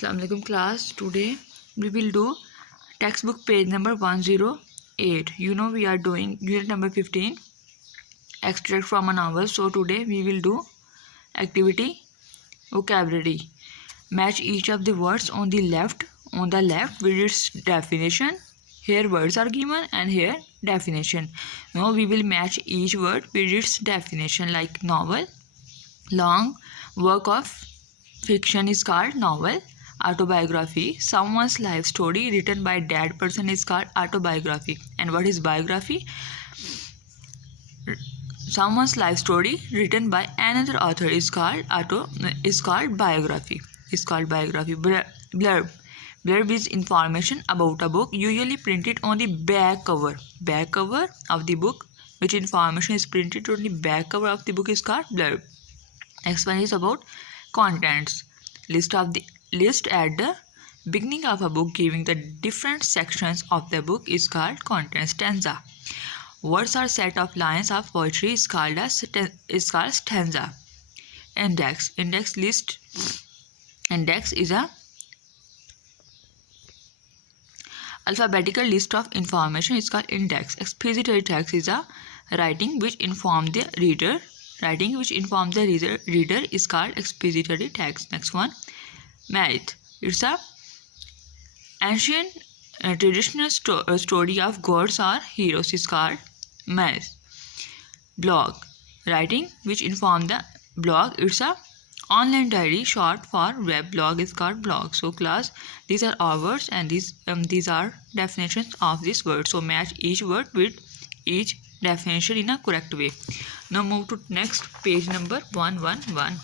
Assalamualaikum class. Today we will do textbook page number 108. You know we are doing unit number 15, extract from a novel. So today we will do activity vocabulary. Match each of the words on the left with its definition. Here words are given and here definition. Now we will match each word with its definition, like novel. Long work of fiction is called novel. Autobiography, someone's life story written by dead person is called autobiography. And what is biography? Someone's life story written by another author is called biography. Blurb is information about a book, usually printed on the back cover of the book. Which information is printed on the back cover of the book is called blurb. Next one is about contents. List at the beginning of a book giving the different sections of the book is called contents. Stanza. Words are set of lines of poetry is called stanza. Index is a alphabetical list of information is called index. Expository text is a writing which informs the reader. Reader is called expository text. Next one, myth. It's a ancient traditional story of gods or heroes is called myth. Blog. Writing which inform the blog. It's a online diary, short for web blog is called blog. So class, these are our words and these are definitions of this word. So match each word with each definition in a correct way. Now move to next page number 111.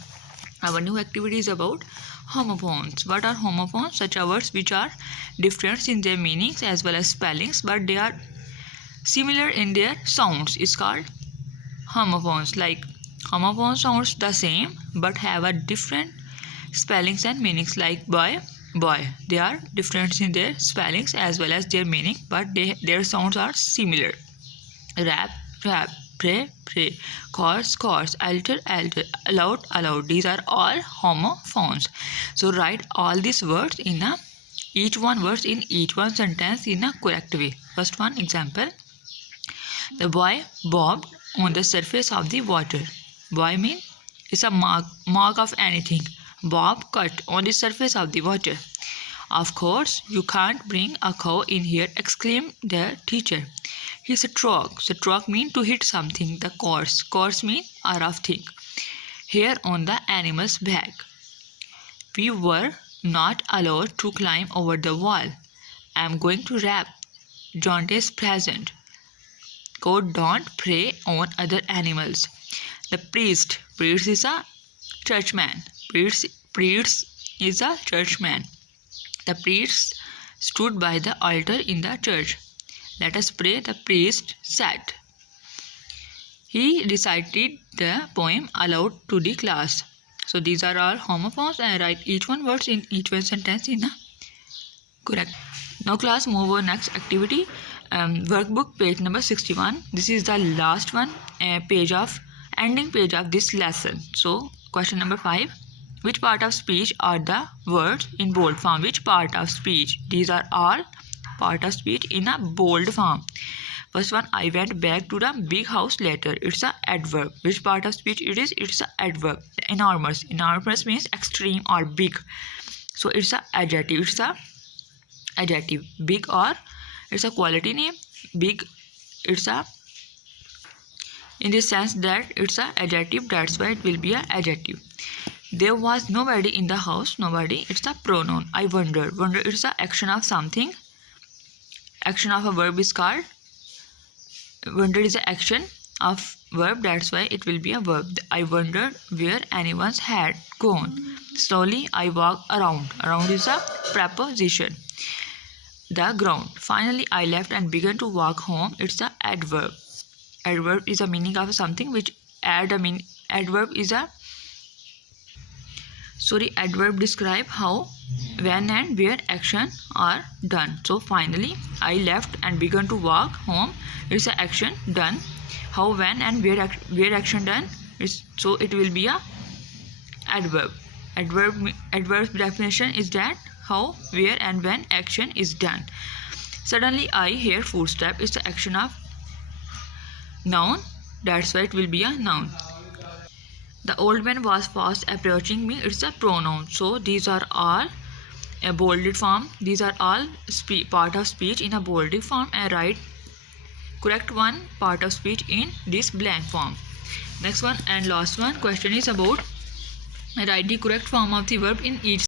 Our new activity is about homophones. What are homophones? Such are words which are different in their meanings as well as spellings, but they are similar in their sounds is called homophones. Like homophones sounds the same but have a different spellings and meanings, like boy. They are different in their spellings as well as their meaning, but their sounds are similar. Rap, pray, course, alter, allowed. These are all homophones. So write all these words in each one sentence in a correct way. First one example. The boy bobbed on the surface of the water. Boy mean it's a mark of anything. Bob cut on the surface of the water. Of course, you can't bring a cow in here, exclaimed the teacher. He struck. Struck mean to hit something. The course mean a rough thing. Hair on the animal's back. We were not allowed to climb over the wall. I am going to wrap Jaundice present. Quote, don't prey on other animals. The priest is a churchman. Priest is a churchman. The priest stood by the altar in the church. Let us pray, the priest said. He recited the poem aloud to the class. So these are all homophones, and write each one words in each one sentence in a correct. Now class, move on next activity. Workbook page number 61. This is the last one, ending page of this lesson. So question number 5. Which part of speech are the words in bold form? Which part of speech? These are all part of speech in a bold form. First one, I went back to the big house later. It's a adverb. Which part of speech it is? It's a adverb. Enormous. Enormous means extreme or big. So it's a adjective. It's a adjective. Big, or it's a quality name. Big, it's a in the sense that it's a adjective. That's why it will be a adjective. There was nobody in the house. Nobody, it's a pronoun. I wonder. Wonder, it's a action of something. Action of a verb is called wonder is an action of verb. That's why it will be a verb. I wondered where anyone's had gone. Slowly I walked around. Around is a preposition. The ground. Finally I left and began to walk home. It's a adverb. Adverb is a meaning of something which add a meaning. Adverb describe how, when and where action are done. So finally I left and began to walk home. It's an action done. How, when and where action done. So it will be a adverb. Adverb definition is that how, where, and when action is done. Suddenly I hear footstep is the action of noun. That's why it will be a noun. The old man was fast approaching me. It's a pronoun. So these are all a bolded form. These are all part of speech in a bolded form, and write correct one part of speech in this blank form. Next one and last one question is about write the correct form of the verb in each